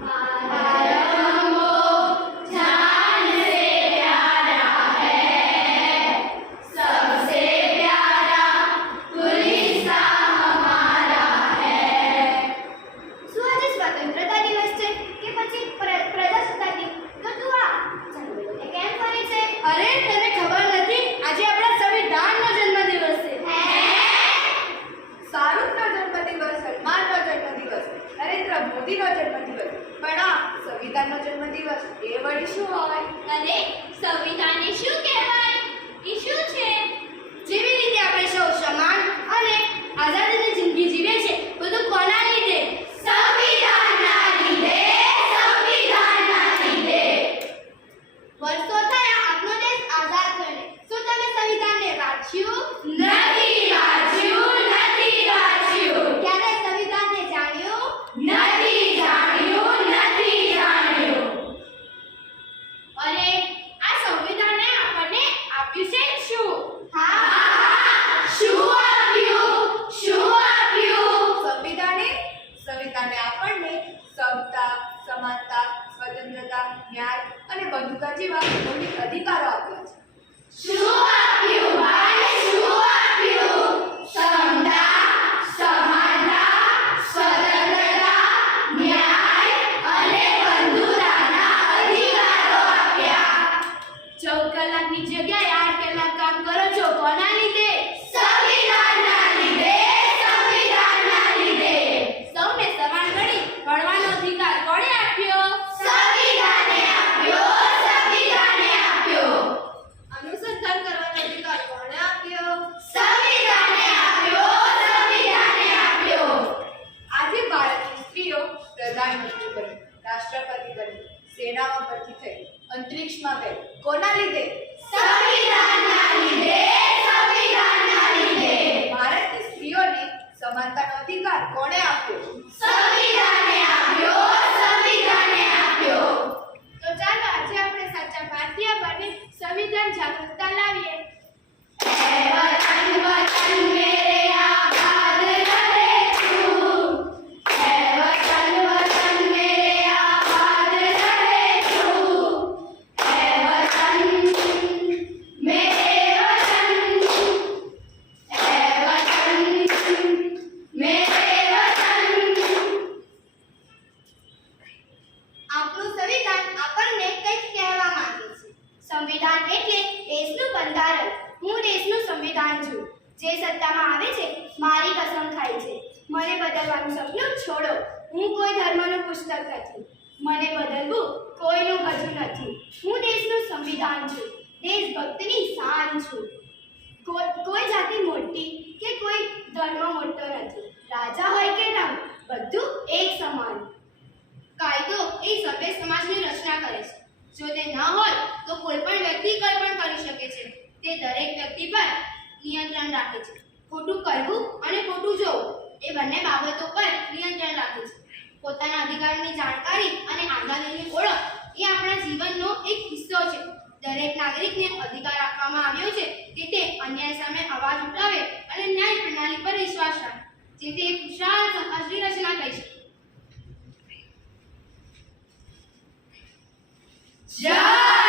Bye. 结束了 જે સત્તામાં આવે છે, મારી કસમ ખાય છે. મને બદલવાનું સપનું છોડો. હું કોઈ ધર્મનું પુસ્તક નથી. મને બદલવું કોઈનું ગજું નથી. હું દેશનું સંવિધાન છું. દેશભક્તની શાન છું. કોઈ જાતિ મોટી કે કોઈ ધર્મ મોટો નથી. રાજા હોય કે રંગ બધું એક સમાન. કાયદો એ સભ્ય સમાજની રચના કરે છે. જો તે ન હોય, તો કોઈ પણ વ્યક્તિ કંઈ પણ કરી શકે છે. તે દરેક વ્યક્તિ પર નિયંત્રણ રાખે છે. ખોટું કરવું અને ખોટું જોવું, એ બંને બાબતો પર નિયંત્રણ રાખે છે. પોતાના અધિકારની જાણકારી અને આઝાદીની ઓળખ એ આપણા જીવનનો એક હિસ્સો છે. દરેક નાગરિકને અધિકાર આપવામાં આવ્યો છે કે તે અન્યાય સામે અવાજ ઉઠાવે અને ન્યાય પ્રણાલી પર વિશ્વાસ રાખે જેથી એક વિશાળ સમાજની રચના થઈ છે. જય